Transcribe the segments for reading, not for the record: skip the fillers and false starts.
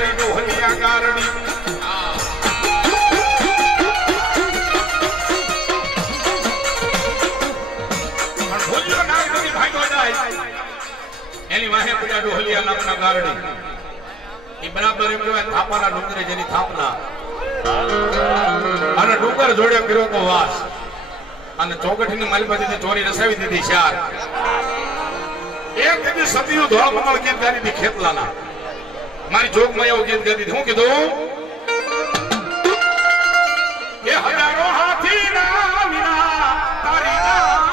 લઈ દો હલિયા ગારડી પણ ભૂલ્યો ના નથી ભાગ્યો જાય એની વાહે પડ્યા ડોહલિયા નામના ગારડી એ બરાબર એમ કહેવાય થાપાના ડુંગરે જેની થાપના અને ડુંગર જોડે કર્યો તો વાસ અને ચોકઠીની માલપતિને ચોરી રસાવી દીધી શાર એક દીધી સતીયું ધોળ કમળ ગીત ગાડી હતી ખેતલાના મારી જોગમાં એવું ગીત ગાડી હતી હું કીધું એ હજારો હાથી ના વિના તારી જાન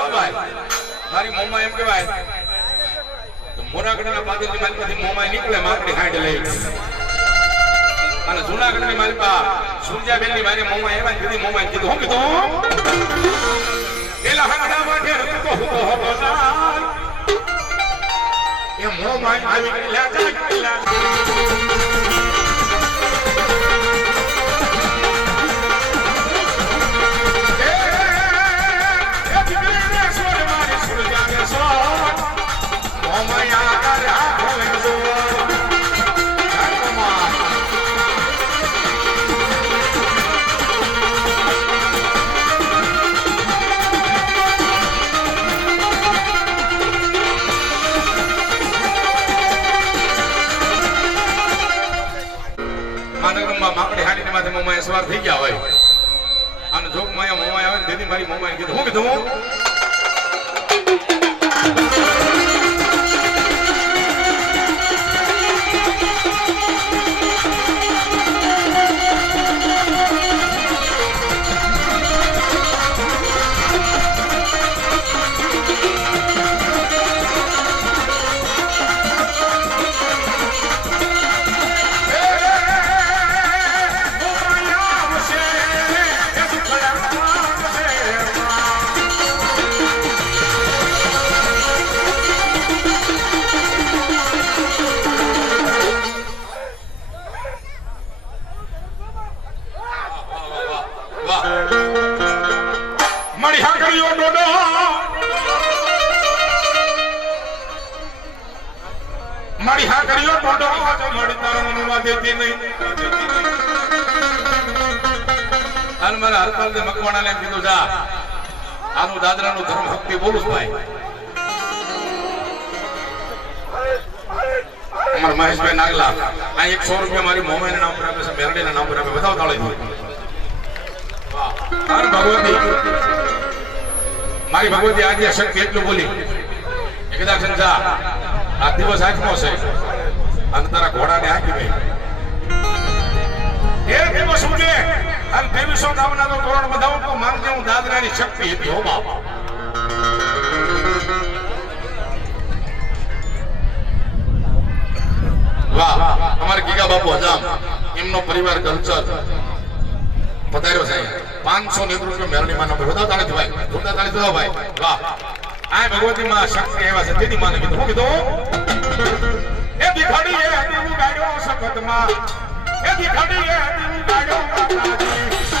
મારે મારી મોમાં એમ કહેવાય તો મોરાગઢના પાદરની માલપાથી મોમાં નીકળે માકડી હાંડ લઈ અને જૂનાગઢની માલપા સુરજાબેનની મારી મોમાં એવા દીધી મોમાં કીધું હું કીધું એલા હાંડા વાઠે રતો હો બજાર એ મોમાં આવી ગયેલા જાગેલા માકડી હાડીની માથે મોમાએ સવાર થઈ ગયા હોય અને જોગ માયા મોમાએ આવે દીદી મારી મોમાએ કીધું હું કીધું મારી હા કર્યો ટોટો મારી તારો મનવા દેતી નહીં અને મારા હરપાલ ને મકવાણાને કીધું જા આનું દાદરાનું ધર્મ ભક્તિ બોલું ભાઈ અમાર મહેશભાઈ નાગલા આ 100 રૂપિયા મારી મોમાઈના નામ પર આપે છે મેરડીના નામ પર આપે બતાવ તાળી વાહ હર ભગવતી મારી ભગવતી આજે શક્તિ એટલું બોલી એકદા સંજા આ દિવસ આજનો છે અને તારા ઘોડાને હાકી ભાઈ એ દિવસ ઉગે અને 2300 ગામના તો કરોડ બધાવું તો માનજે હું દાદરાની શક્તિ હતી હો બાપ વાહ અમારે ગીગા બાપુ હજામ એમનો પરિવાર કલ્ચર પધાર્યો છે 500 રૂપિયા મેરણી માનો બધા તાળી ભાઈ જોરદાર તાળી દો ભાઈ વાહ આ ભગવતી માં શક્તિ એવા છે તેની માને કીધું હું કીધું એ દીખડી એ દીવું ગાડ્યો સખત માં એ દીખડી એ દીવું ગાડ્યો માતાજી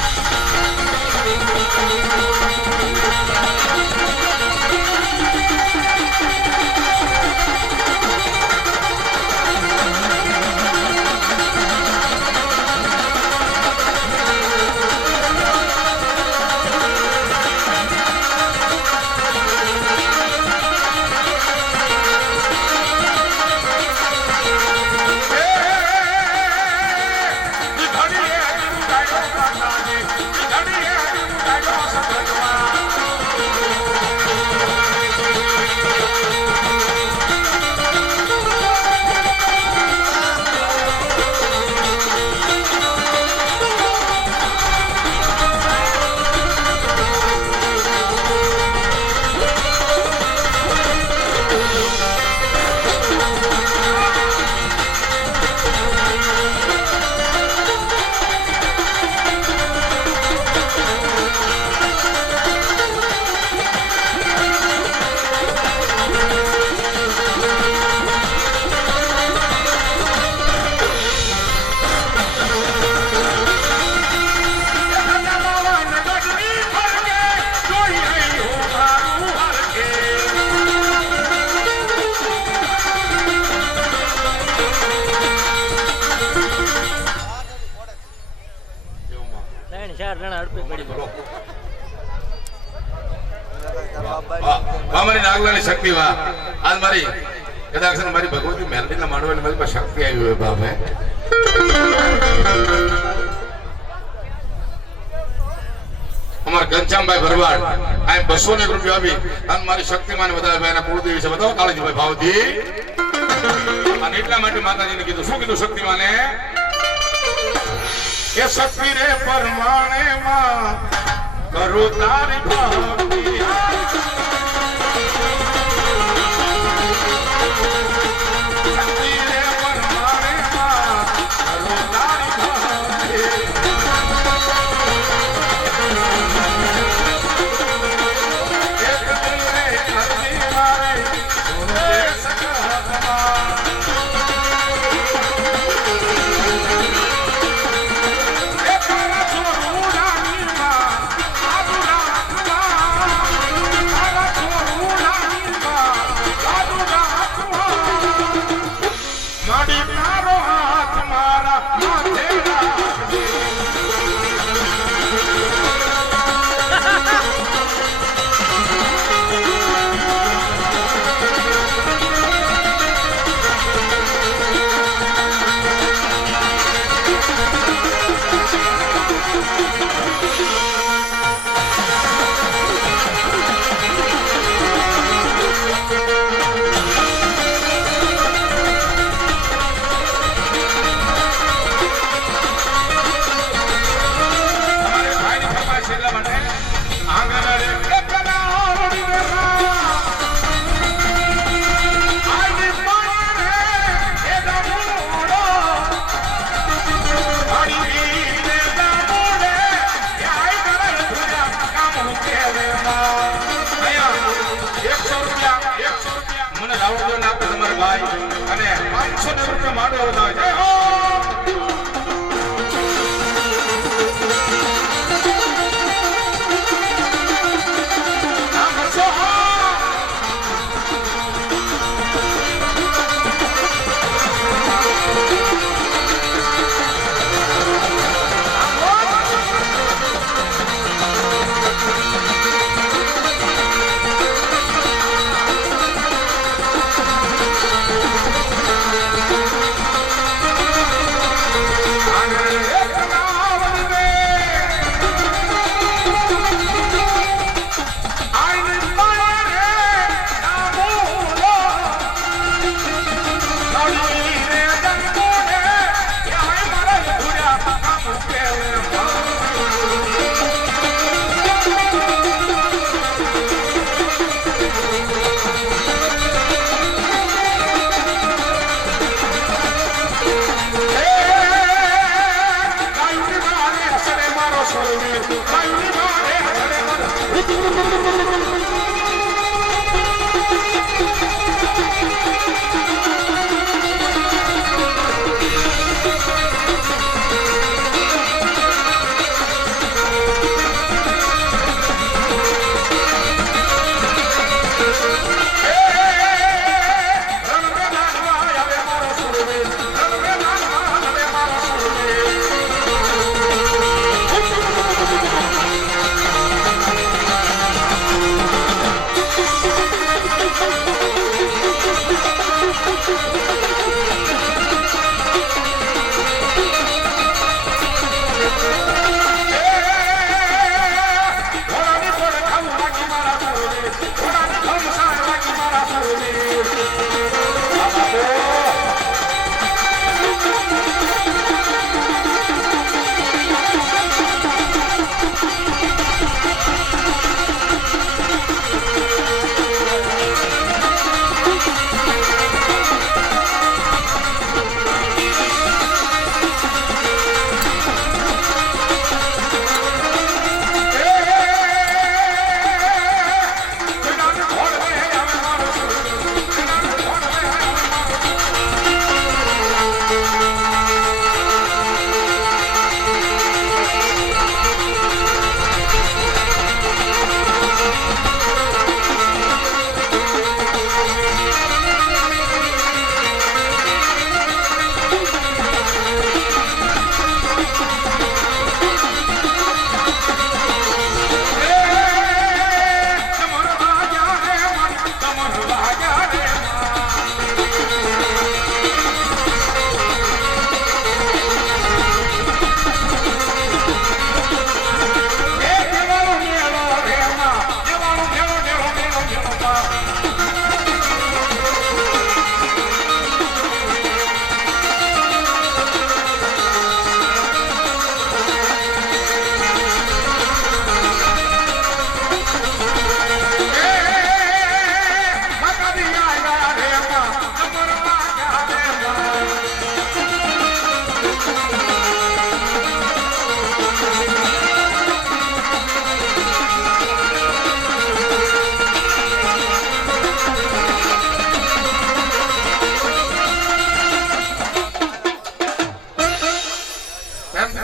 મારી નાગલાની શક્તિ વાહ આજ મારી કદાચ મારી ભગવતી મેલડીના માંડવાની મારી પાસે શક્તિ આવી હોય બાપ હે અમાર ઘનશ્યામભાઈ ભરવાડ આ 200 રૂપિયા આપી અને મારી શક્તિમાન વધારે ભાઈ ના કુળદેવી છે બતાવો કાળજીભાઈ ભાવથી અને એટલા માટે માતાજીને કીધું શું કીધું શક્તિમાને એ શક્તિ રે પરમાણે માં કરો તારી ભક્તિ અને 500 રૂપિયા માંડો વધારે જય હો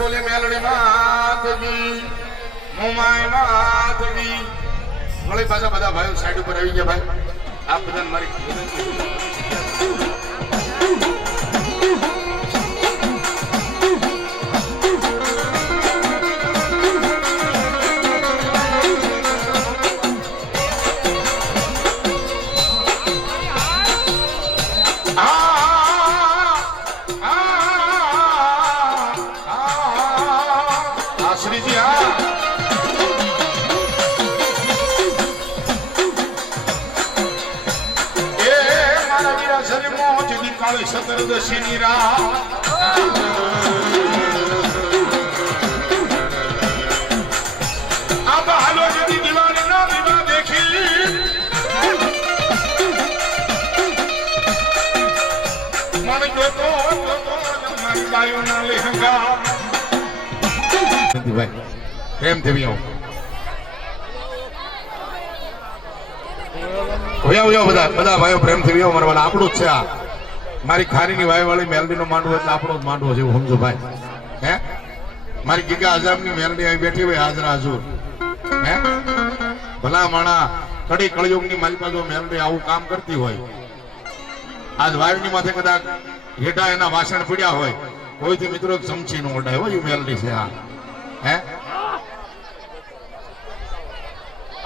બોલે મેલડી માત કી મોમાય માત કી વળી પાછા બધા ભાઈઓ સાઈડ ઉપર આવી ગયા ભાઈ આપ બધાને મારી શ્રીજી હા કાળી સતરદશી ની રાત આ હાલો જેની દિવાળી ના દીવા દેખી મન જોતો મારી બાયો ના લેહંગા ભાઈ પ્રેમ દેવી બધા ભાઈઓ પ્રેમ થી મારવાના આપણું જ છે આ મારી ખારીની વાય વાળી મેલડી નો માંડવો એટલે આપણો જ માંડવો છે એવું સમજો ભાઈ હે મારી ગીગા આઝામ ની મેલડી આવી બેઠી હોય હાજરા હાજુર હે ભલા માણા કડી કળયુગ ની મારી પાસે મેલડી આવું કામ કરતી હોય આજ વાયુ ની માથે કદાચ હેઠા એના વાસણ પીડ્યા હોય કોઈથી મિત્રો ચમચી નો ઓઢાય હોય મેલડી છે આ હે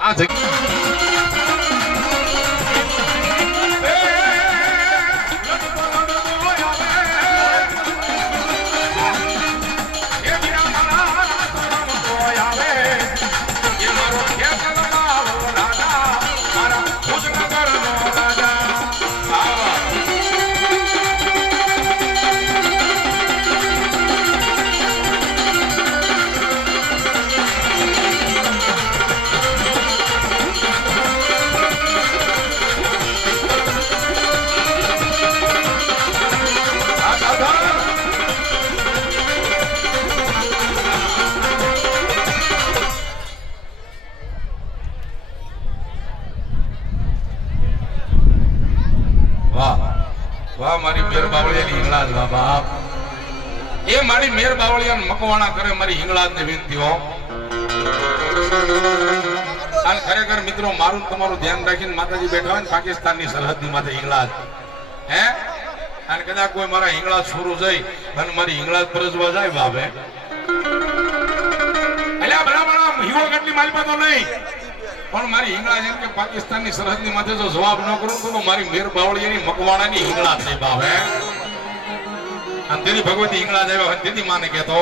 આ વાહ મારી મેર બાવળિયાની હિંગળાજ વાહ બાપ એ મારી મેર બાવળિયાને મકવાણા કરે મારી હિંગળાજને વિનંતીઓ અને ખરેખર મિત્રો મારું તમારું ધ્યાન રાખીને માતાજી બેઠા હોય ને પાકિસ્તાનની સરહદની માથે હિંગળાજ હે અને કદાચ કોઈ મારા હિંગળાજ છોરું જઈ અને મારી હિંગળાજ પરજવા જાય બાપે અલ્યા બરાબર હિવો કેટલી મારી પાસે નહીં પણ મારી હિંગળાજ એમ કે પાકિસ્તાનની સરહદની માથે જો જવાબ ન કરું તો મારી મેર બાવળિયાની મકવાણાની હિંગળાજ નહીં બાવે અને તેની ભગવતી હિંગળાજ આવ્યા હોય તેથી માને કહેતો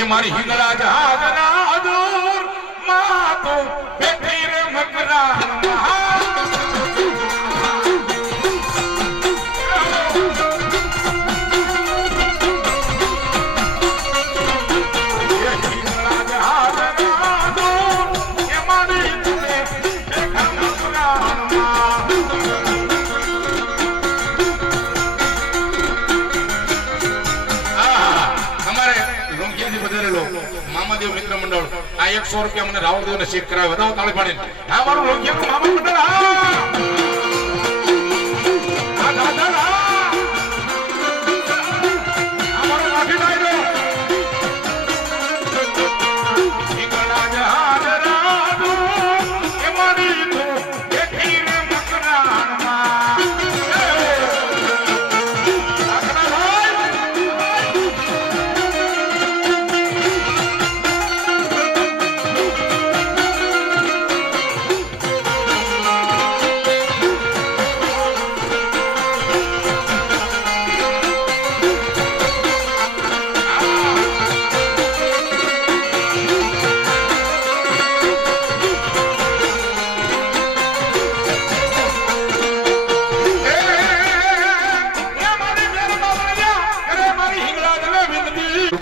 એ મારી હિંગળાજ હાજરા દૂર માં તો બેઠી રે મકરા મામાદેવ મિત્ર મંડળ આ 100 રૂપિયા મને રાવણદેવ ને શેક કરાવે બતાવો તાળી પાડીને હા મારું લોહિયાનું મામા મંડળ હા દાદા હા મારું માફી ડાયરો હિંગળાજ હાજરા દો એ મારી તો બેઠી રે મકરાણમાં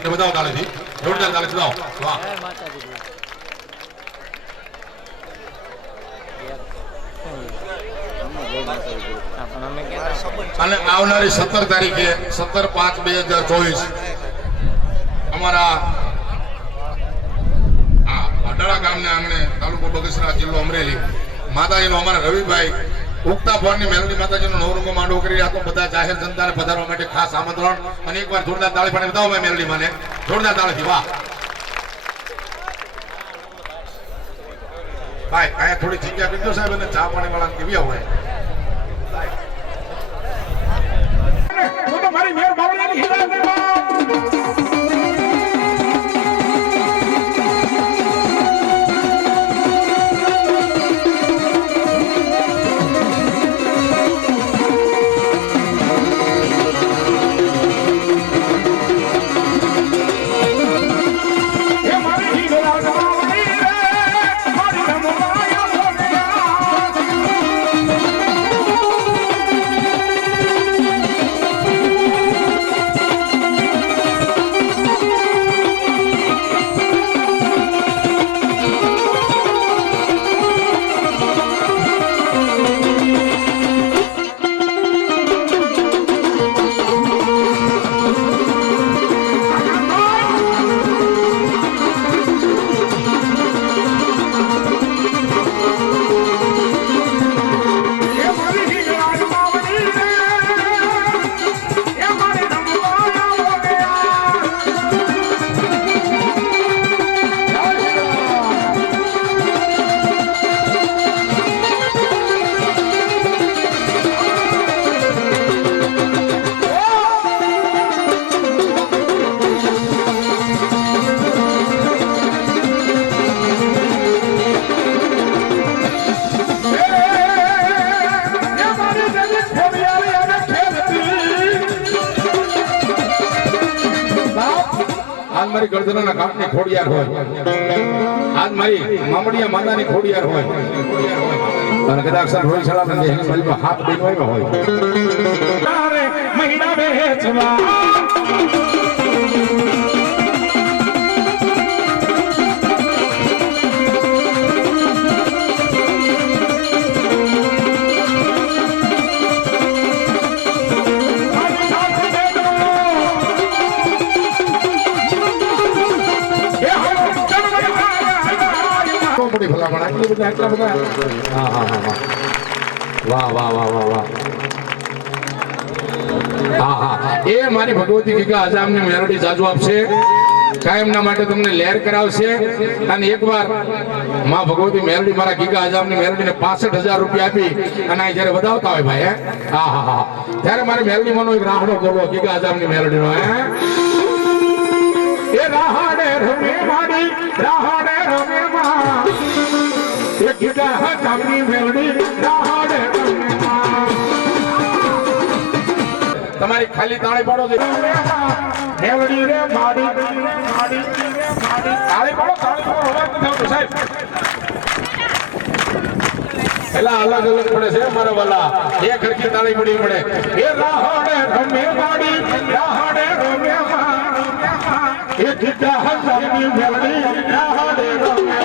બતાવો તાળીથી જોરદાર તાળી બતાવો વાહ અને આવનારી 17 તારીખે 17/5/2024 અમારા અડાળા ગામના આંગણે તાલુકો બગસરા જિલ્લો અમરેલી માતાજીનો અમારા રવિભાઈ ઉગતા ભવનની મેલડી માતાજીનો નવરંગો માંડવો કરી આ તો બધા જાહેર જનતાને પધારવા માટે ખાસ આમંત્રણ અને એકવાર જોરદાર તાળી પાડી બતાવો ભાઈ મેલડી માને જોરદાર તાળીથી વાહ ભાઈ અહીંયા થોડી જગ્યા કરી દો સાહેબ અને ચા પાણી વાળા કેવી હોય મારી મહેરબાની મારી ગરદનના ઘાટની ખોડિયાર હોય આજ મારી મામડિયા માતાની ખોડિયાર હોય અને કદાચ રોઈ સલામ ને મારી હાથ બેનો હોય મહિના વેચવા મારી ભગવતી ગીગા આઝામની મેલોડી જાજુ આપશે કાયમના માટે તમને લહેર કરાવશે અને એકવાર માં ભગવતી મેલોડી મારા ગીગા આઝામની મેલોડીને 65,000 રૂપિયા આપી અને આ જયારે વધાવતા હોય ભાઈ ત્યારે મારી મેલોડીમાંનો એક રાહડો બોલો ગીગા આઝામની મેલોડીનો એ રાહડે રમે માડી રાહડે રમે માં એ ગીગા આઝામની મેલોડી રાહડે રમે માં તમારી ખાલી તાળી પાડો મેલોડી રે માડી માડી તાળી પાડો અવાજ નથી સાહેબ પેલા અલગ અલગ પડે છે મારા વાલા એક હરખી તાળી પડી પડે એ રાહડે રમે માડી રાહડે રમે એ ગીગા આઝામની મેલોડી રાહડે રમે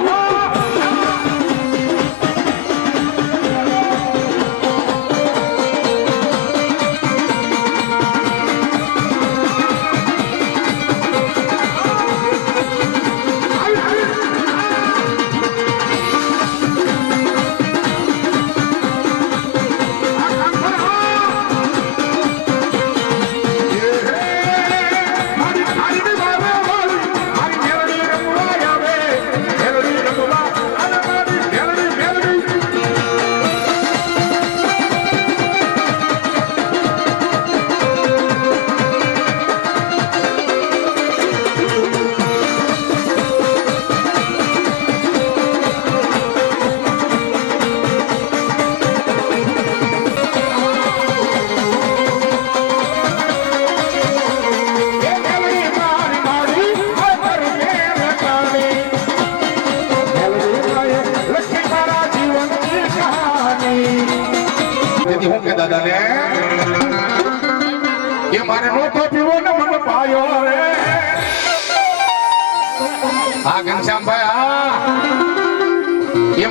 ઘનશ્યામભાઈ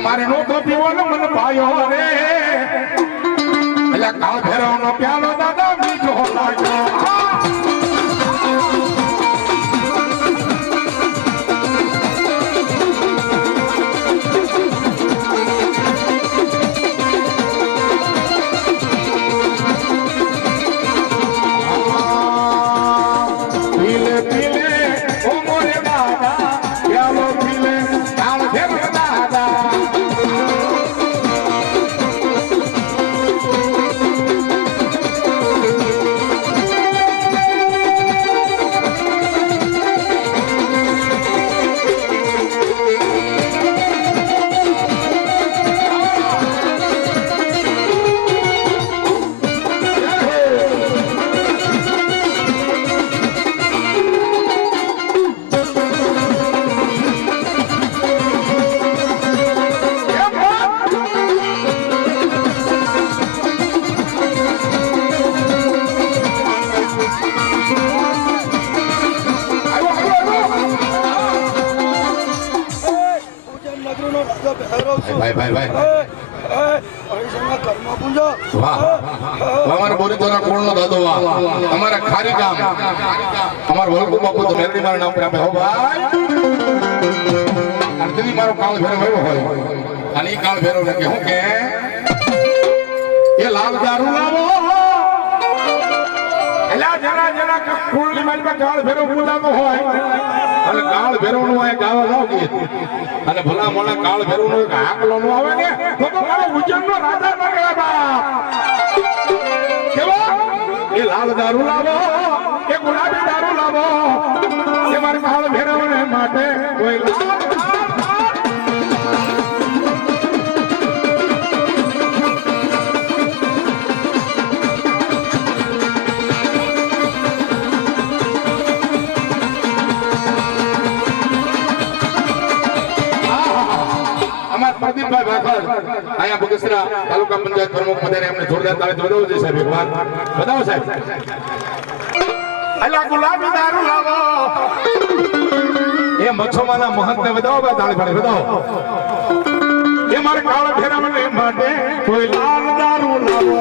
મારે નોતો પીવાનો મને પાયો રે એટલે કાળ ભેરવનો પ્યાલો દાદા મીઠો લાગ્યો ભાઈ ભાઈ ભાઈ કર્મ પૂંજો વાહ અમારા બોરીતોના કોળનો દાદો વાહ અમારા ખારી ગામ અમારા વળગુ બાપુ તો મેલડી મારા નામ પર આપે હો ભાઈ અને દીદી મારો કાળ ફેરો આવ્યો હોય અને ઈ કાળ ફેરો ને કે હું કે એ લાલ દારૂ લાવો એલા જરા જરા કુળની મારી કાળ ફેરો બોલાતો હોય અને કાળ ફેરો નું આ ગાવા જાવ ગીત અને ભલા મોણા કાળ ફેરો નું એક આકલો નું આવે ને તો મારો ઉજ્જૈન નો રાજા બન્યા બાપ કેવો એ લાલ દારૂ લાવો એ ગુલાબી દારૂ લાવો એ મારી કાળ ફેરો ને માટે કોઈ પ્રદીપભાઈ ભાખર અહીંયા બગસરા તાલુકા પંચાયત પ્રમુખ પધારે એમને જોરદાર તાળીથી વધાવો છે સાહેબ એકવાર વધાવો સાહેબ અલા ગુલાબી દારૂ લાવો એ મચ્છોમાના મહંતને વધાવો ભાઈ તાળી પાડી વધાવો એ મારે કાળ ફેરવને માટે કોઈ લાલ દારૂ લાવો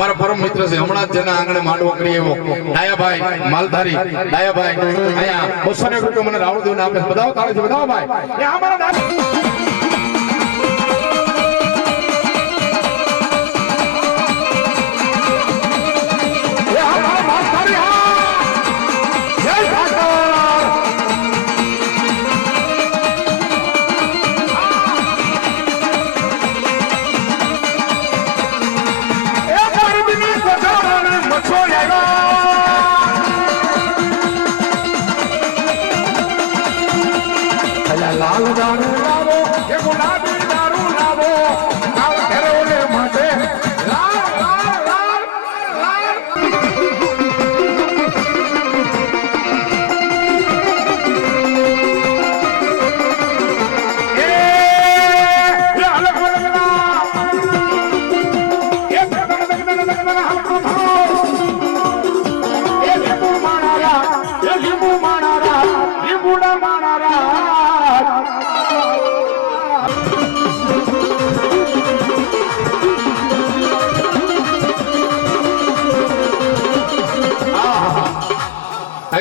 મારા પરમ મિત્ર છે હમણાં જ જેના આંગણે માંડવો કરી એવો ડાયાભાઈ માલધારી ડાયાભાઈ અહીંયા 200 રૂપિયા મને રાવણ દેવને આપે બધાઓ તાળીથી બધાઓ ભાઈ એ અમારા લાલ દારૂ લાવો એ ગુલાબી દારૂ લાવો કાળ ફેરવને માટે લાલ લાલ લાલ લાલ એ અલગ અલગના એ લગના એ લીંબુ માણારા એ લીંબુ માણારા લીંબુડા માણારા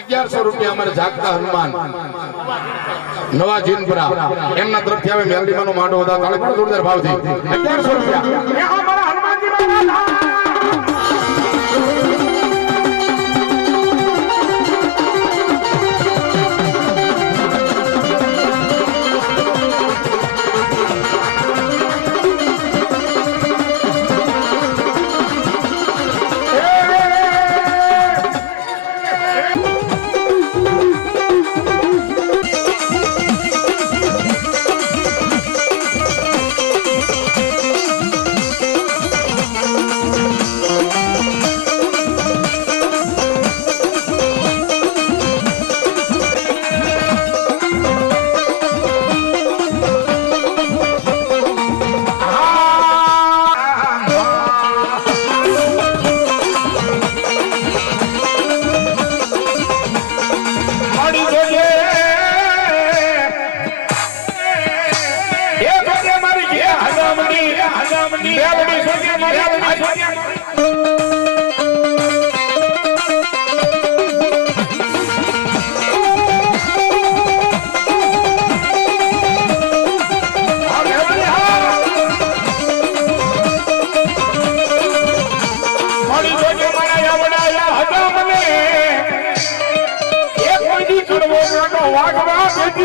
₹1100 અમારે જાગતા હનુમાન નવા જીનપુરા એમના તરફથી આવે મેલડીમાંનો માંડો હતા કાલે પણ જોરદાર ભાવથી ₹1100 એ અમારા હનુમાનજી બાબા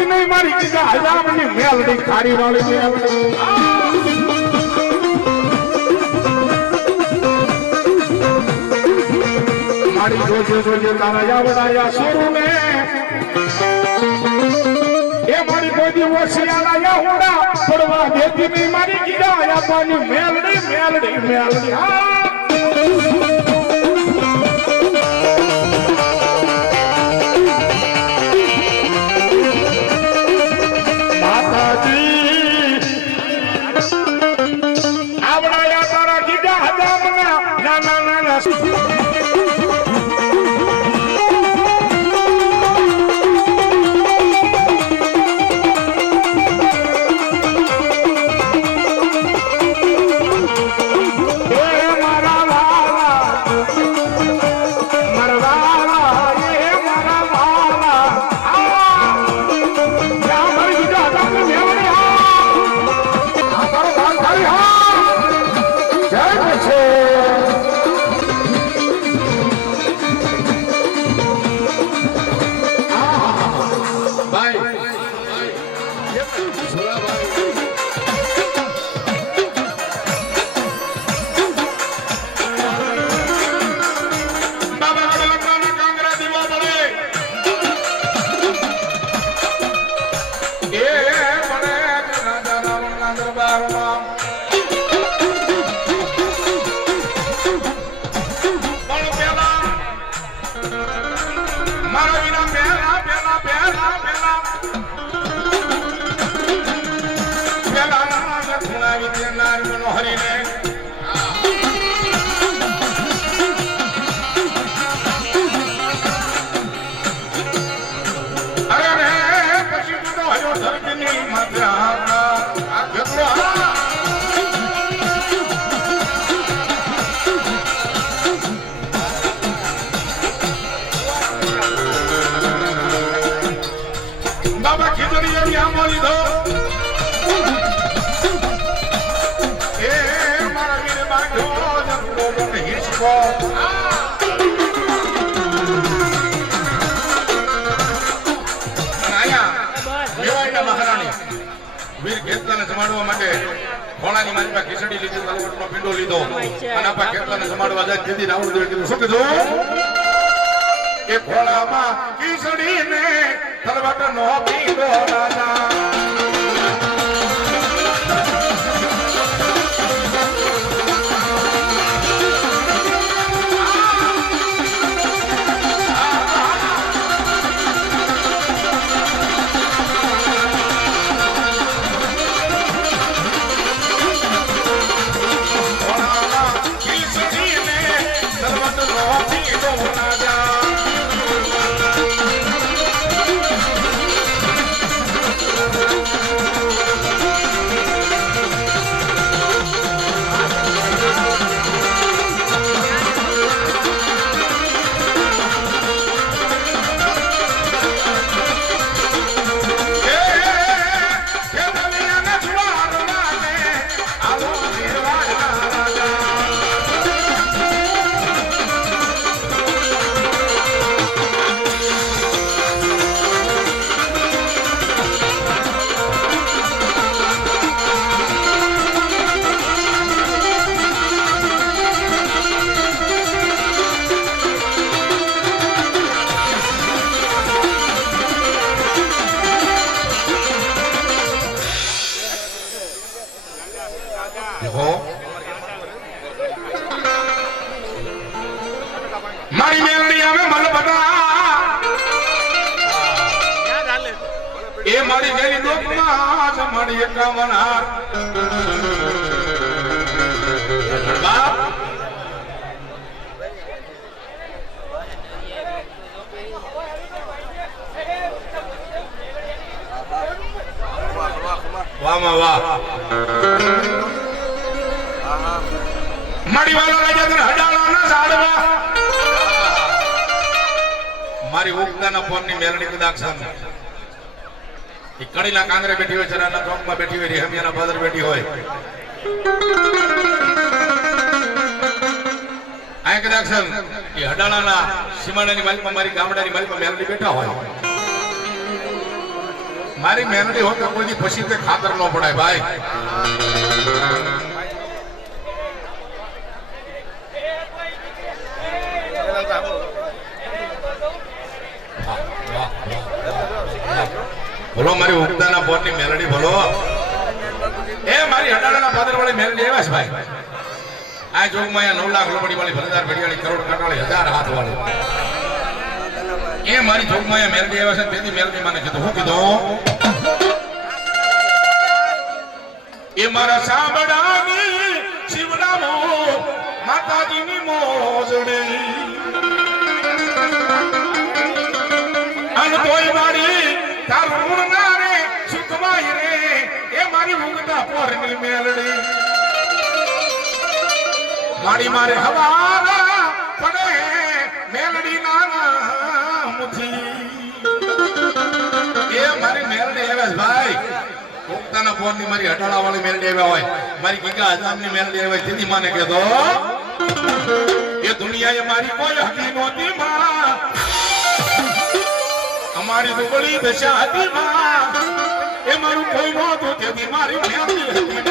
नहीं मारी हजामनी मेलडी खाड़ी वाली मारी जोजे तारा यावड़ाया शुरू में ये मारी कोई दिवसियाला या होड़ा पड़वा देती नहीं मारी कीड़ा या पानी मेलडी मेलडी मेलडी आवड़ाया तारा कीड़ा हजामना ना ना ना ना મારું મારા વિના પેલા પેલા પેલા પેલા પેલા ખૂણાવી દેનાર મનોહરીને અરે રે પછી તો હજો ધરતીની માથે આ કેટલો બાબા ખીચડી એવી આમો લીધો એ મારા વીર બાંધ્યો જંગલો મને હિસકો આયા મહારાણી વીર ખેતલાને જમાડવા માટે ખોળાની મારી પાસે ખીચડી લીધી તલવટનો પીંડો લીધો અને આપા ખેતલાને જમાડવા જાય દીદી રાવણ દેવ કીધું શું કીધું કે ખોળામાં ખીચડી ને તલવટનો પીંડો રાજા મારી મેલડી આવે મલબડા એ મારી ગેલી લોકમાં મારી 51 હાર બાપ વાહ માં વાહ મારી વાલો રાજા તને હડાળાના ઝાડવા મારી ઉગતાના ફોનની મેલડી કદાક્ષન એ કડીના કાંગરે બેઠી હોય ચરાના ચોકમાં બેઠી હોય રેહમિયાના ફાધર બેઠી હોય આ કદાક્ષન એ હડાળાના સીમાડાની માલિકમાં મારી ગામડાની માલિકમાં મેલડી બેઠા હોય મારી મેલડી હોય તો કોઈ પછી તે ખાતર ન પડાય ભાઈ બોલો મારી ઉગતાના બોરની મેલડી બોલો એ મારી હડાડાના ફાધર વાળી મેલડી એવા છે ભાઈ આ જોગમાં 9 લાખ લોબડી વાળી ભરદાર ભડિયાળી કરોડ કાટાળી 1000 હાથ વાળી એ મારી જોગમાં મેલડી એવા છે તેથી મેલડી માને કીધું હું કીધું એ મારા સાંભળાની શિવડાવો માતાજીની મોજડી અન કોઈ મારી તારું ના રે સુખવાય રે એ મારી ઉગતા પોરની મેલડી મારી મારે હવારા પડે મેલડી નાના મુઠી એ મારી મેલડી આવે ભાઈ ઉગતાના પોરની મારી હટાળા વાળી મેલડી આવ્યા હોય મારી ગીગા હજામની મેલડી આવે દીદી માને કહેતો એ દુનિયાએ મારી કોઈ હકી નહોતી માં અમારી દુબળી દશા હતી માં એ મારું કોઈ નહોતું તેથી મારી મેલડી હતી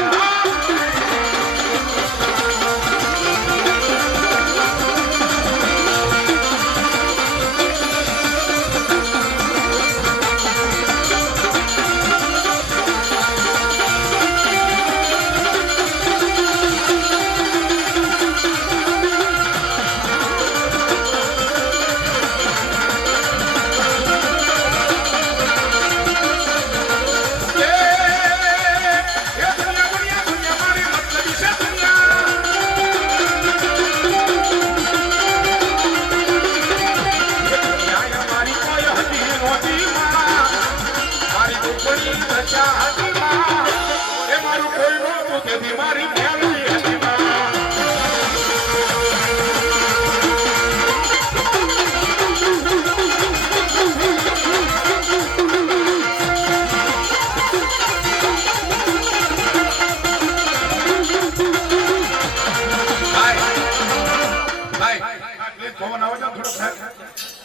તેથી મારી મેલડી હતી માં.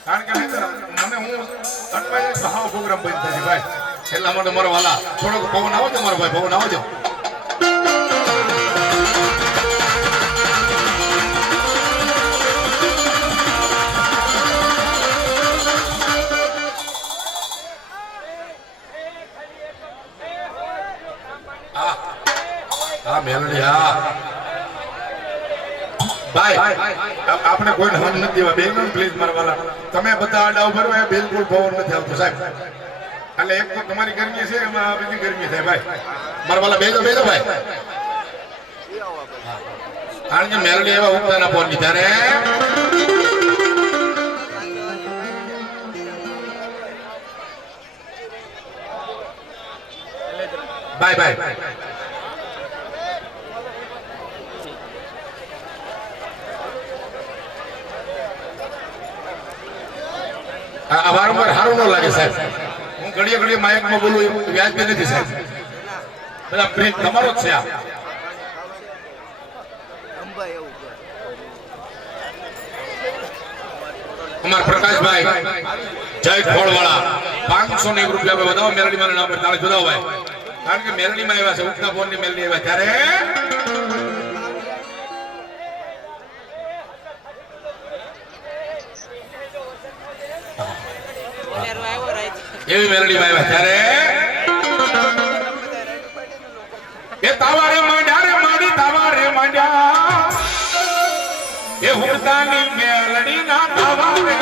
કારણ કે મને હું અટવાય ભાવ પ્રોગ્રામ બંધ થાય ભાઈ એટલા માટે મારો વાલા થોડોક પવન આવો છો મારો ભાઈ પવન આવો છો. હા મેલડી હા ભાઈ આપણે કોઈને હમ નથી દેવા બેન પ્લીઝ મારા વાલા તમે બધા આડા ઉપર બિલકુલ પવન નથી આવતો સાહેબ એટલે એક તો તમારી ગરમી છે એમાં બીજી ગરમી થાય ભાઈ મારા વાલા બેજો ભાઈ કારણ કે મેલડી એવા ઉગતાના ફોન લીધા રે બાય આ વારંવાર સારું ન લાગે સાહેબ હું ઘડીએ માઇકમાં બોલું એ વ્યાજબી નથી સાહેબ બધા પ્રેમ તમારો જ છે આ અમાર પ્રકાશભાઈ જય ખોળવાળા 501 રૂપિયા વધાવો મેલડી મારા નામ પર તાળી બજાવો ભાઈ કારણ કે મેલડીમાં આવ્યા છે ઉગતા ફોન ની મેલડી આવ્યા ત્યારે એવી મેલડી માં આવ્યા ત્યારે એ તાવારે માડી તાવારે માંડ્યા એ હુંતાની મેલડી ના તાવારે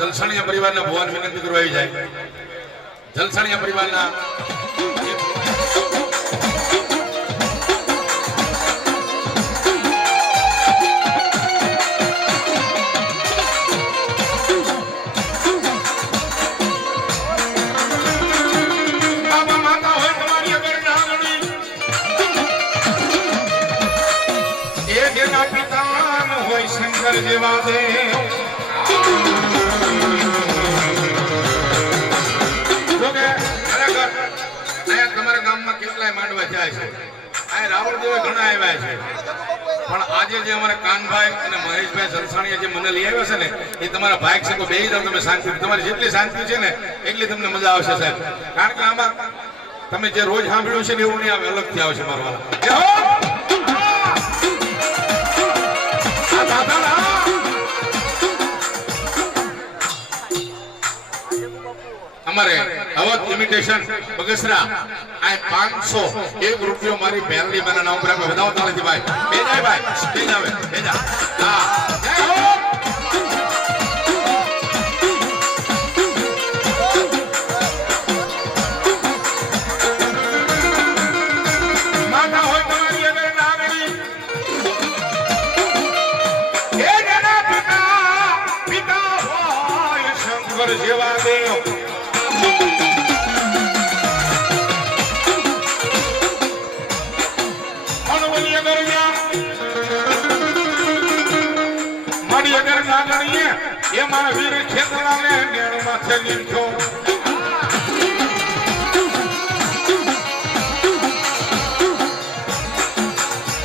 જલસાણીયા પરિવારના ભગવાન વિનંતી કરવા આવી જાય જલસાણીયા પરિવારના શંકર જેવા દેવ તમારા ગામમાં કેટલાય માંડવા જાય છે આ રાવણ દેવ ઘણા આવ્યા છે પણ આજે જે અમારા કાનભાઈ અને મહેશભાઈ સરસાણીયા જે મને લઈ આવ્યા છે ને એ તમારા ભાઈ છે બે જાવ તમે શાંતિ તમારી જેટલી શાંતિ છે ને એટલી તમને મજા આવશે સાહેબ કારણ કે આમાં તમે જે રોજ સાંભળ્યું છે ને એવું નહીં આવે અલગથી આવશે મારવાના અમારે અવધ ઇમિટેશન બગસરા આ 501 રૂપિયો મારી બેરડી માના નામ પર વધાવો તાળીથી ભાઈ બેજાય ભાઈ બેજાવે બેજા હા જય હો માતા હોય તમારી અગર નાગરી એ જના પિતા હોય શંકર જેવા દેવ મારી અગર ના ગણીએ એ મારા વીર ખેતરાને ગેણ માથે લીધો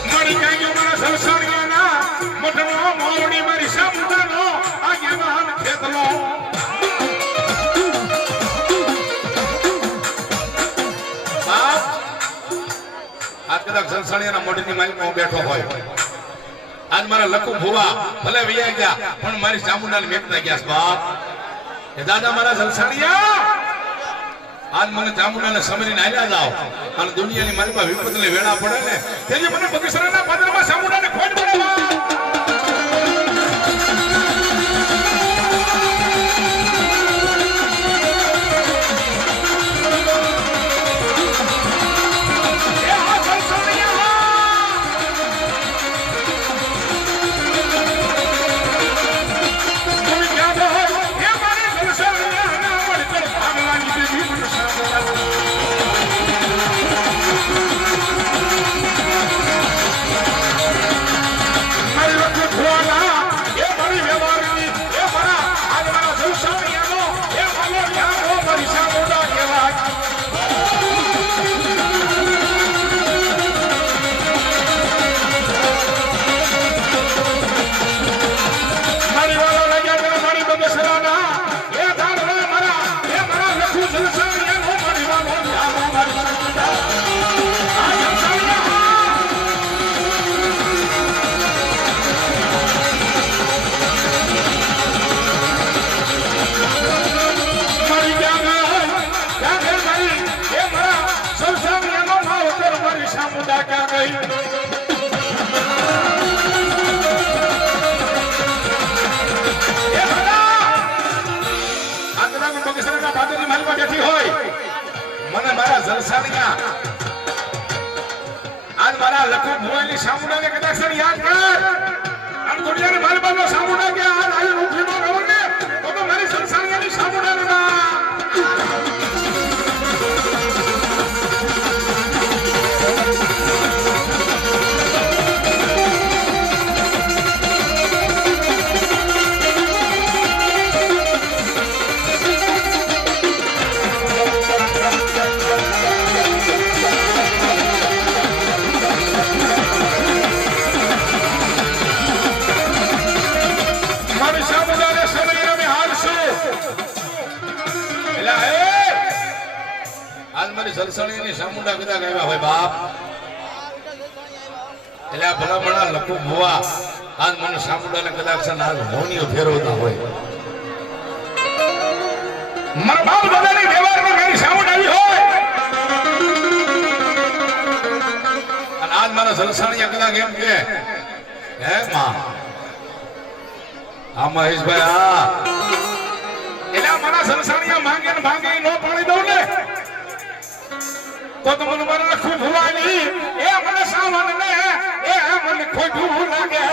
મારી કાંઈ મારા સંસારિયાના મોઢનો મોરડી મારી સામુદાનો આગેવાન ખેતલો આ કદાચ સંસારિયાના મોઢની માલિકમાં બેઠો હોય આજ મારા લખુ ભુવા ભલે વૈયા ગયા પણ મારી ચામુંડાને મેકતા ગયા બાપ એ દાદા મારા જલસાણિયા આજ મને ચામુંડાને સમરીને આલ્યા જાવ અને દુનિયાની મારી પાસે વિપતને વેળા પડે ને તેની મને બગસરાના પાદરમાં ચામુંડાને ખોટ પડે આજ મારા લખુ ભુવાની સામુડાને કદાચ યાદ કર અને દુનિયાને મારી બાજુ સામુડા કે આજ આવી રૂપીમાં રહો ને તો મારી સંસારિયાની સામુડાને ના જલસાણીની સામુંડા કદાચ આવ્યા હોય બાપ એટલે આ ભલામણા લખુ ભુવા આજ મને સામુંડાને કદાચ આજ મોનીઓ ફેરવતા હોય મારા બાપ દાદાની વ્યવહારમાં મારી સામુંડ આવી હોય અને આજ મારા જલસાણીયા કદાચ એમ કે હે માં આ મહેશભાઈ આ એટલે મારા જલસાણીયા માંગે ને માંગે નો પાણી દઉં ને તો તમને મારા લખુ ભુવાની એ મને સાવન ને એ મને ખોટું લાગે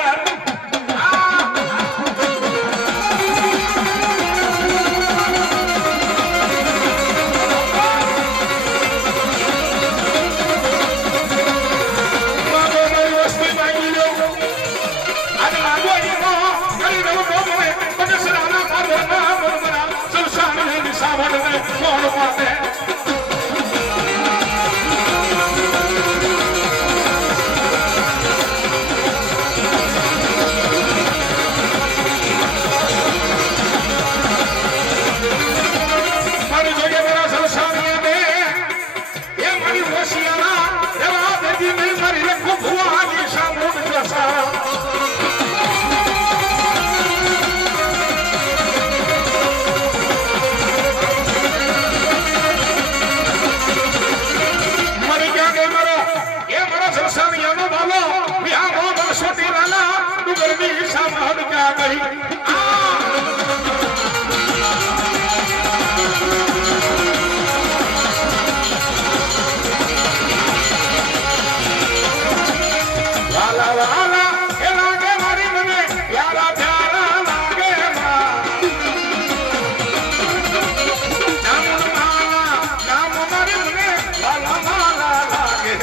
ની સામળ ક્યાં ગઈ વાલા વાલા એ લાગે મારી મને પ્યારા પ્યારા લાગે નામ માલા નામ મારી મને વાલા વાલા લાગે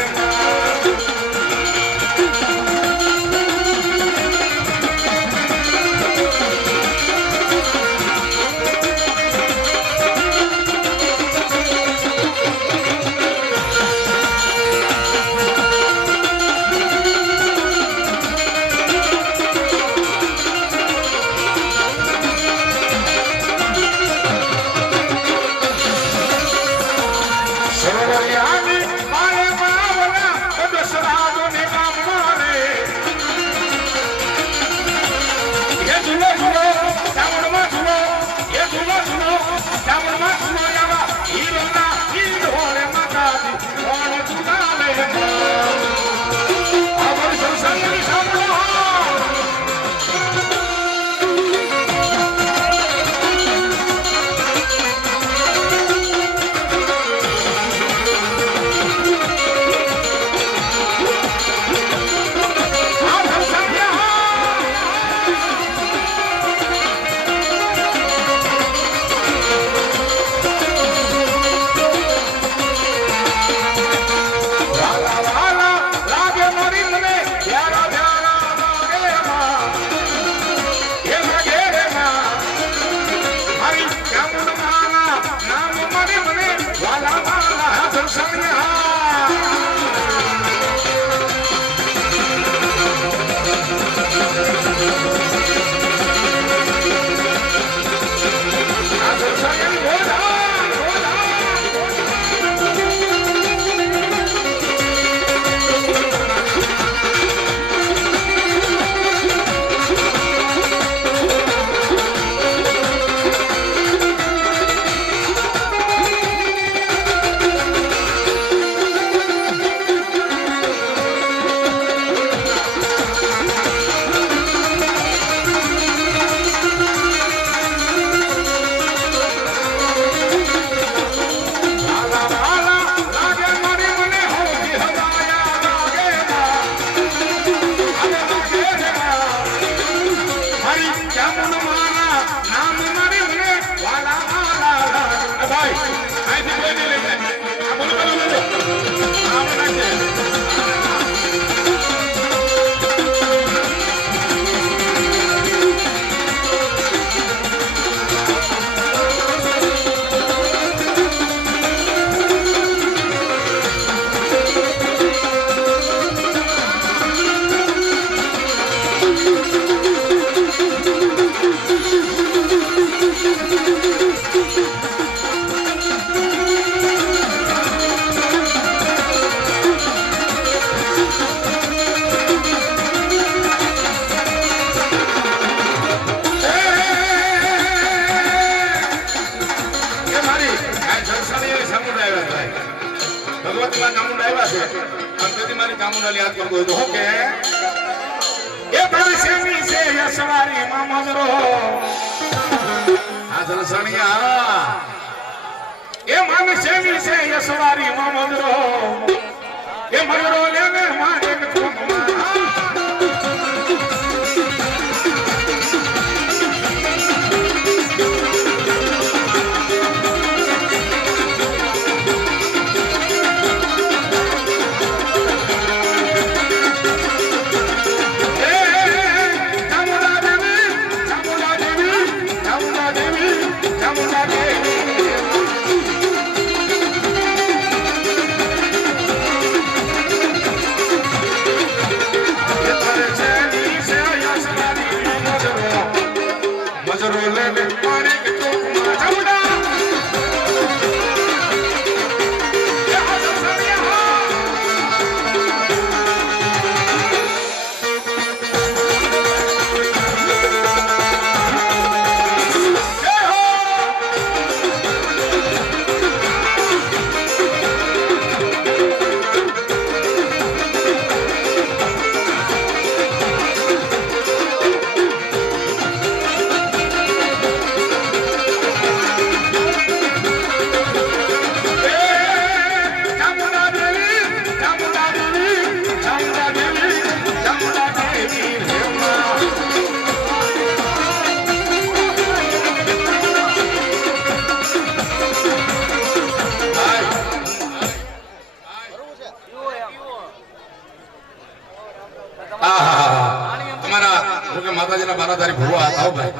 કે માતાજીના બારાધારી ભુવા હતા હો ભાઈ.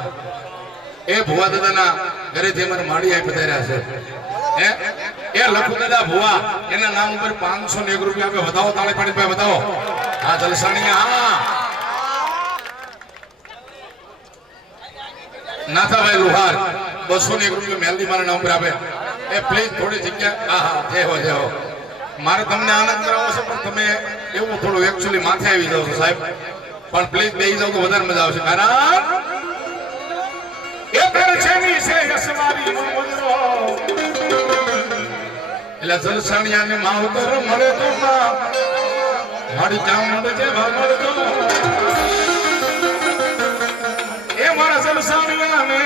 એ ભુવા દાદાના ઘરેથી અમારે માળી આવી પધાર્યા છે. એ લખુ દાદા ભુવા એના નામ ઉપર 501 રૂપિયા આપે. વધાવો તાળી પાડી ભાઈ વધાવો. હા જલસાણી હા નાથાભાઈ લુહાર 201 રૂપિયા મેલડી મારા નામ ઉપર આપે. એ પ્લીઝ થોડી જગ્યા હા જય હો મારે તમને આનંદ કરાવવો છે પણ તમે એવું થોડું એકચ્યુઅલી માથે આવી જાવ છો સાહેબ. પણ પ્લીઝ બેસી જાવ તો વધારે મજા આવશે. કારણ એ કરે છે ની છે યસવારી નો મંદરો એટલે જલસાણિયાને માવતર મળે તો મારી ચામુંડ છે ભગવાન તો એ મારા જલસાણિયાને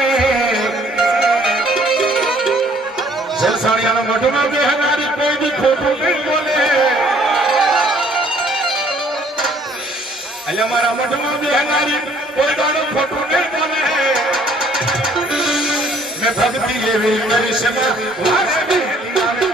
જલસાણિયાના મઠમાં બેહનારી કોઈ દી ખોટું નહીં બોલે. એટલે મારા મઠમાં બેહનારી કોઈ દાડો ખોટું નહીં બોલે. મેં ભક્તિ એવી કરી છે વારે બેહની આવે.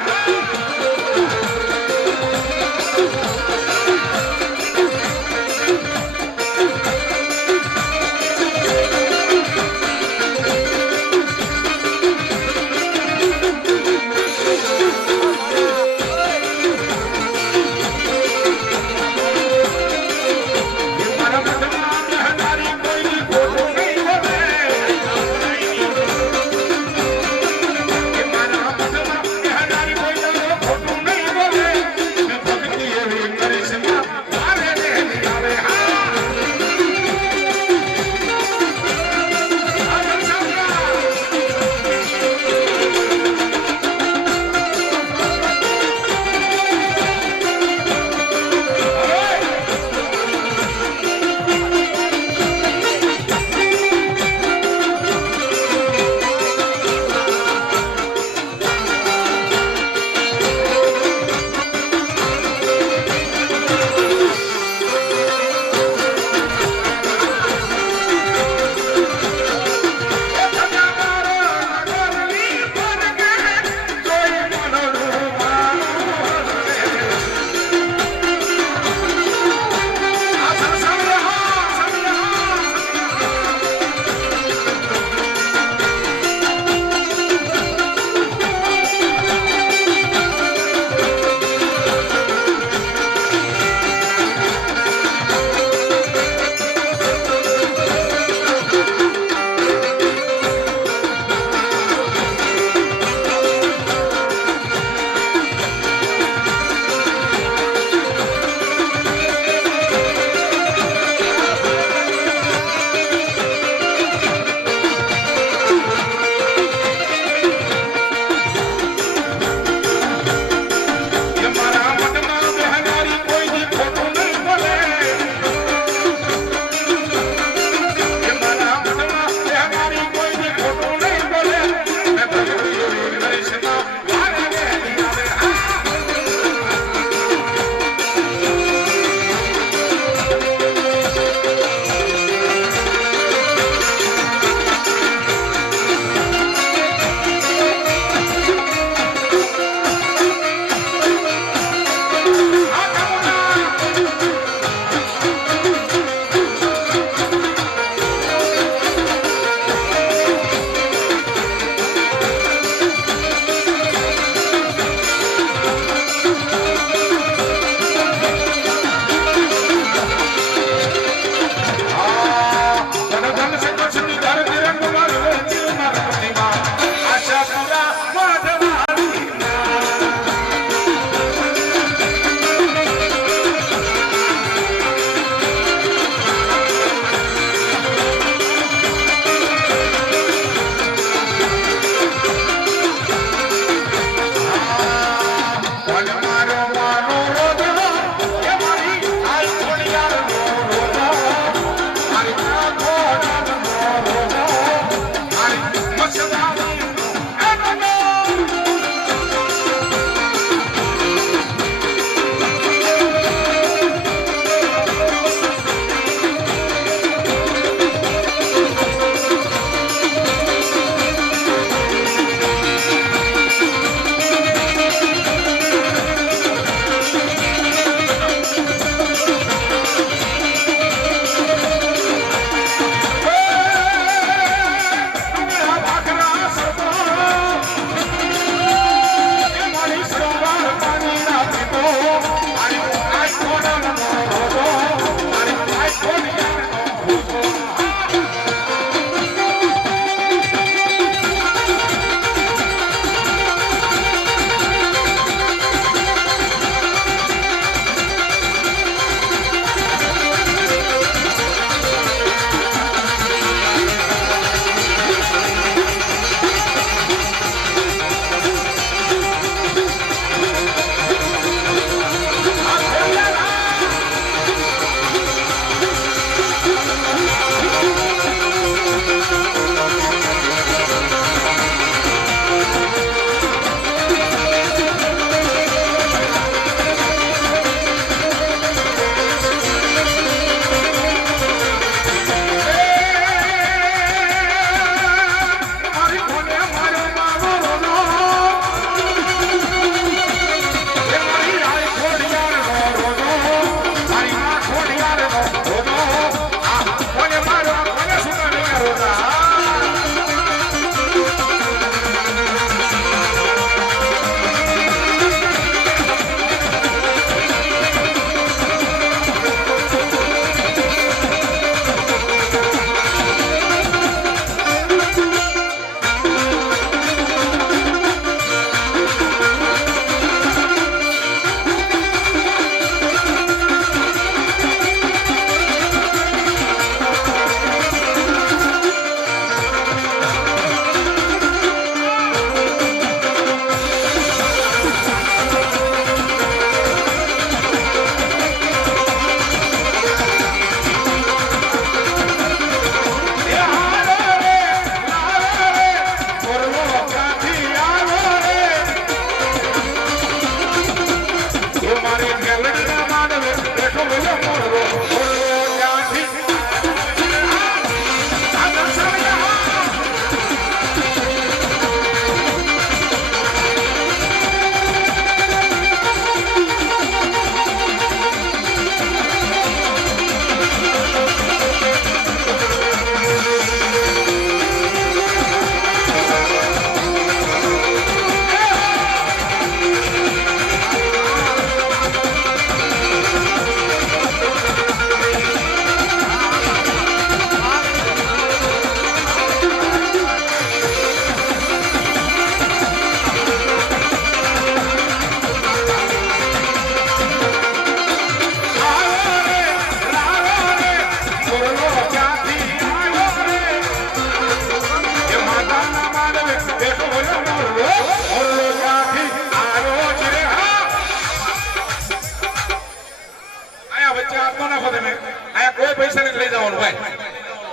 વચ્ચે હાથ ન નાખો તમે અહીંયા કોઈ પૈસા નથી લઈ જવાનું ભાઈ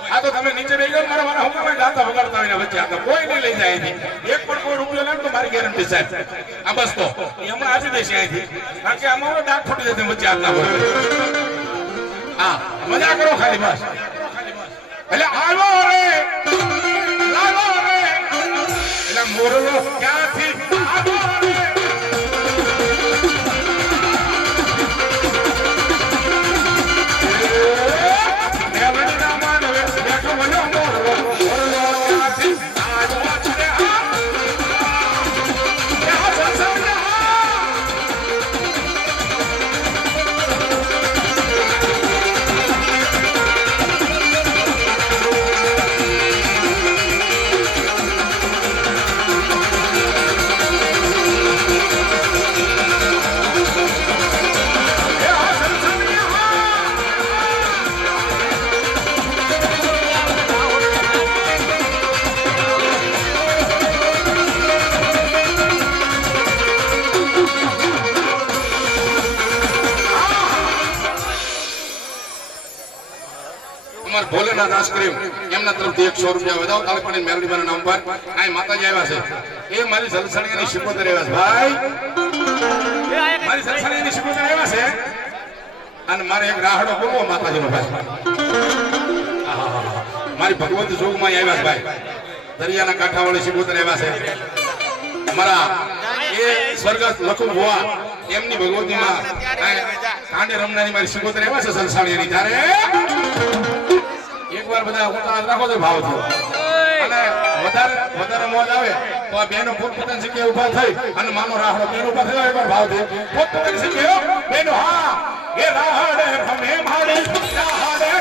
આ તો તમે નીચે બેસી જાઓ મારા હુકમ જાતા વગાડતા હોય વચ્ચે આ તો કોઈ નહીં લઈ જાય અહીંથી એક પણ કોઈ રૂપિયો લે તો મારી ગેરંટી સાહેબ આ બસ તો એ હમણાં આપી દેશે અહીંથી કારણ કે આમાં ડાક ફૂટી જશે વચ્ચે હાથ નાખો હા મજા કરો ખાલી બસ એટલે આવ્યો રે લાવો રે એટલે મોરલો ક્યાંથી આવ્યો રે ભોલેનાથ આઈસ્ક્રીમ એમના તરફથી 100 રૂપિયા વધાવો કાળપણી મેલડીબાના નામ પર આ માતાજી આવ્યા છે એ મારી સલસણીની શિકોતર આવ્યા છે ભાઈ મારી સલસણીની શિકોતર આવ્યા છે અને મારે એક રાહડો બોલવો માતાજીનો ભાઈ મારી ભગવતી જોગમાં આવ્યા છે ભાઈ દરિયાના કાંઠાવાળી શિકોતર આવ્યા છે મારા એ સ્વર્ગસ્થ લખુ ભુવા એમની ભગવતીમાં કાંડે રમનાની મારી શિકોતર આવ્યા છે સલસણીની ત્યારે એકવાર બધા ઉતાર રાખો તો ભાવ થયો અને વધારે મોજ આવે તો આ બેનો પોતપોતાની જગ્યાએ ઊભા થઈ અને માનો રાહડો બેનો ઊભા થયો એકવાર ભાવ થયો પોતપોતાની જગ્યાએ બેનો હા એ રાહડે હમે માડે રાહડે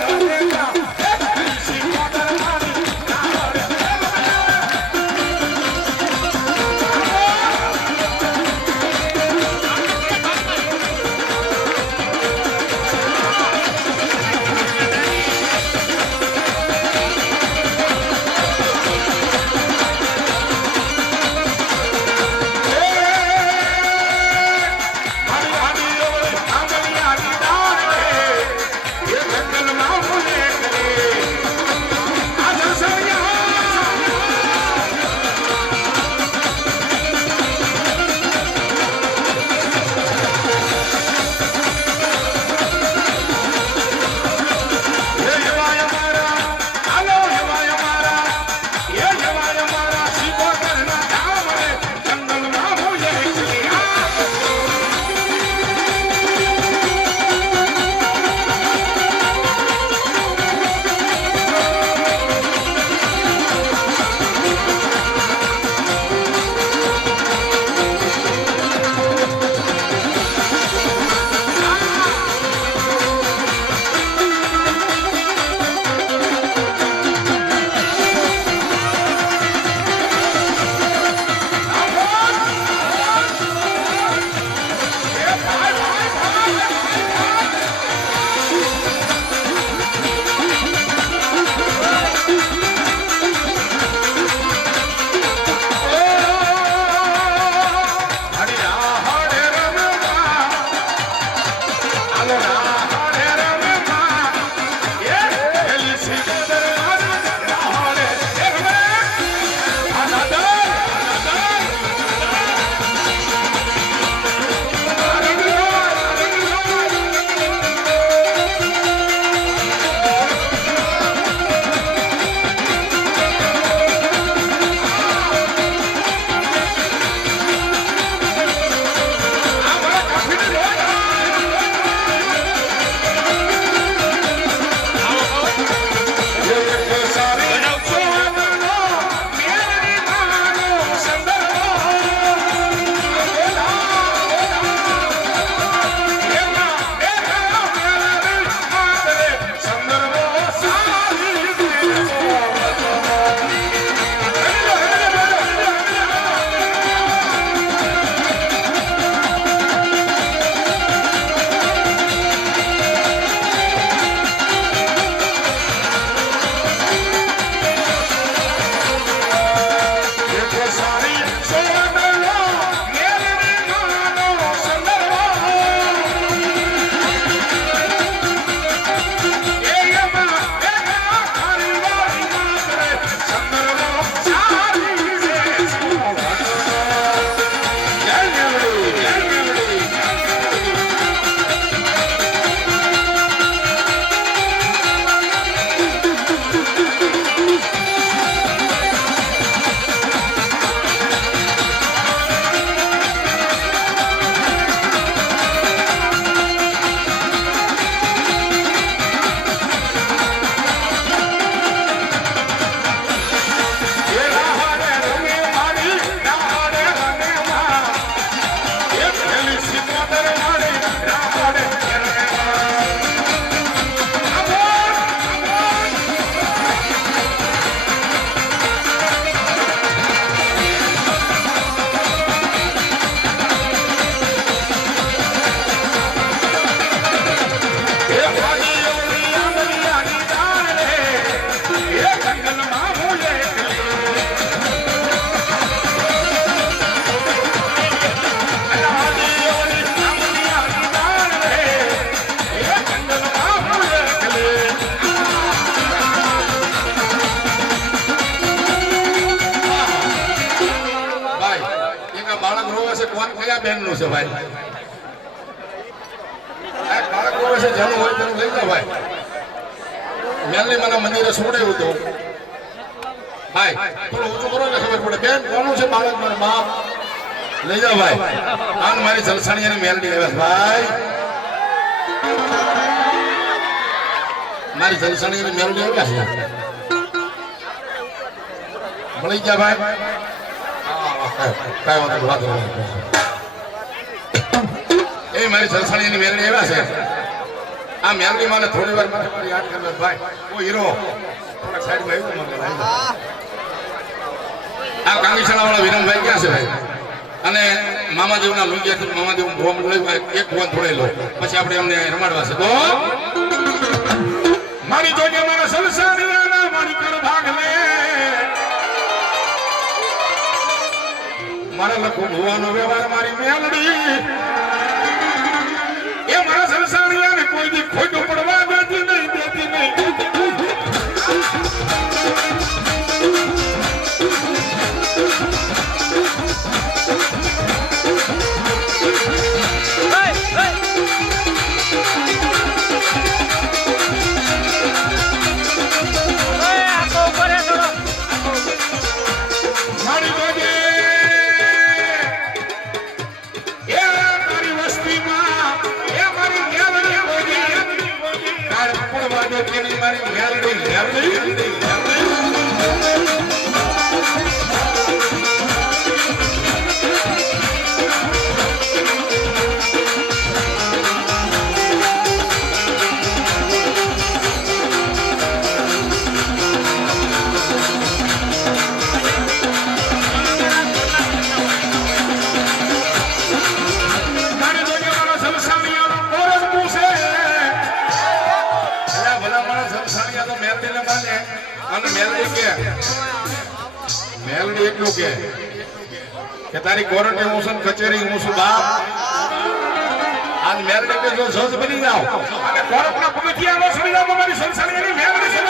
કોણ કયા બેન નું છે ભાઈ? આ બાળક રોવે છે જેનું હોય તેનું લઈ જાવ ભાઈ. મેલની મને મંદિરે છોડાયું હતું ભાઈ, થોડું ઊંચું કરો ને ખબર પડે. બેન કોનું છે બાળક? મારા બાપ લઈ જાવ ભાઈ. આન મારી જલસાણીયાની મેલડી આવે ભાઈ, મારી જલસાણીયાની મેલડી આવ્યા છે. મળી ગયા ભાઈ. કઈ વાંધો વાત એ મારી જલસાણીની મેલડી આવ્યા છે. આ મેલડી મને થોડી વાર માટે યાદ કરજો ભાઈ. ઓ હીરો થોડા સાઈડમાં આવ્યો મને. આ કાંગીશાળા વાળા વિરમભાઈ ક્યાં છે ભાઈ? અને મામાદેવના લુંગિયાથી મામાદેવ બોમ્બ લઈ એક ફોન થોડેલો પછી આપણે અમને રમાડવા છે. તો મારી જોગે મારા સંસારીના મારી કર ભાગ લે મારા લખો ભુવાનો વ્યવહાર મારી મેલડી એ મારા સંસારીયાને કોઈ દી ખોટું પડવા દેતી નહીં, દેતી નહીં. મેલડી એટલું કે તારી ક્વોરન્ટાઇન હું છું કચેરી હું છું બાપ. આજ મેલડી કે જો જજ બની જાવ અને કોર્ટના પગથિયાનો સુવિધા તમારી સંસારની મેલડી છે.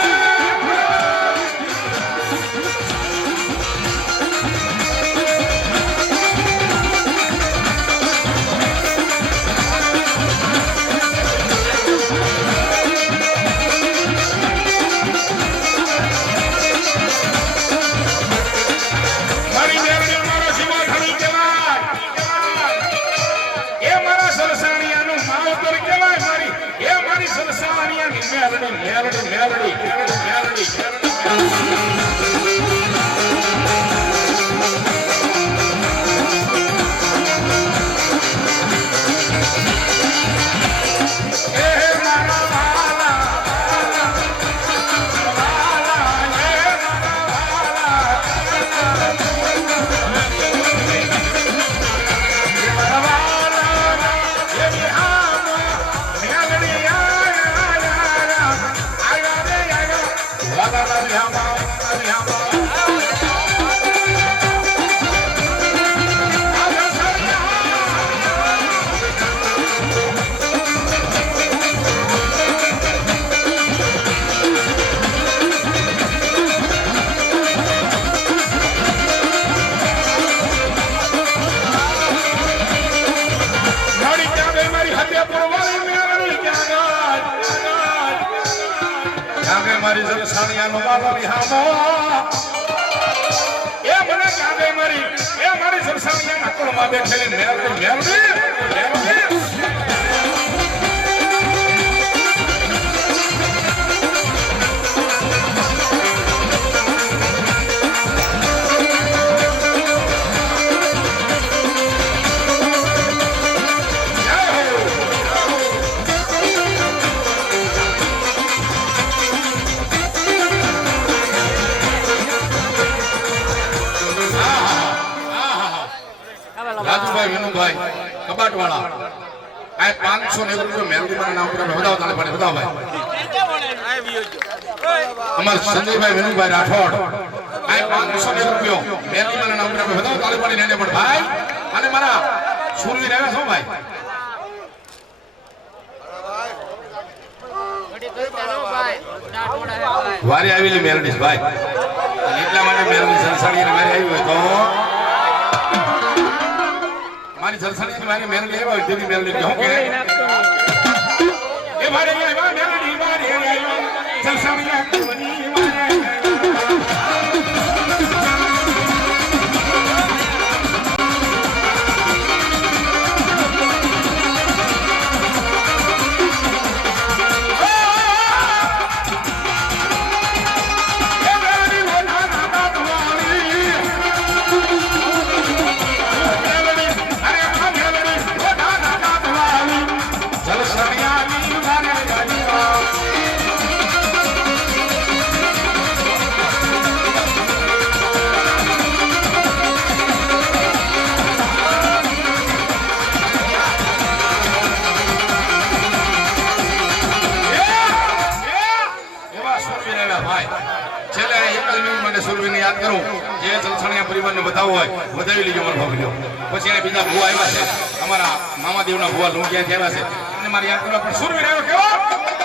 મારી જલસાણીયાનો બાબાની હામો એ મને કાંદે મારી એ મારી જલસાણીયાના કોળમાં બેઠેલી મેલડી મેલડી રાજુભાઈ વિનુભાઈ કબાટ વાળા આ 500 રૂપિયા મેલડીમાં નામ પર વધાવો તાણે પડે વધાવો ભાઈ અમાર સંજયભાઈ વેણુભાઈ રાઠોડ આ 500 રૂપિયા મેલડીમાં નામ પર વધાવો તાણે પડે ને પણ ભાઈ અને મારા સુરવીર આવ્યા છો ભાઈ વારી આવેલી મેલડીસ ભાઈ એટલા માટે મેલડી સંસારીને વારી આવી હોય તો મારી સંસારીની વારી મેલડી આવી હોય તેવી મેલડી કહું કે એ વારી આવી મેલડી વારી આવી સંસારીયા કુની વારી યાદ કરું જે જલસણિયા પરિવારને બતાવો હોય વધાવી લીજો મારો ભાગ્યો પછી એને બીજા ભુવા આવ્યા છે અમારા મામાદેવના ભુવા લુંગિયા આવ્યા છે અને મારે યાદ કરવા પણ સુરવીર આવ્યો કેવો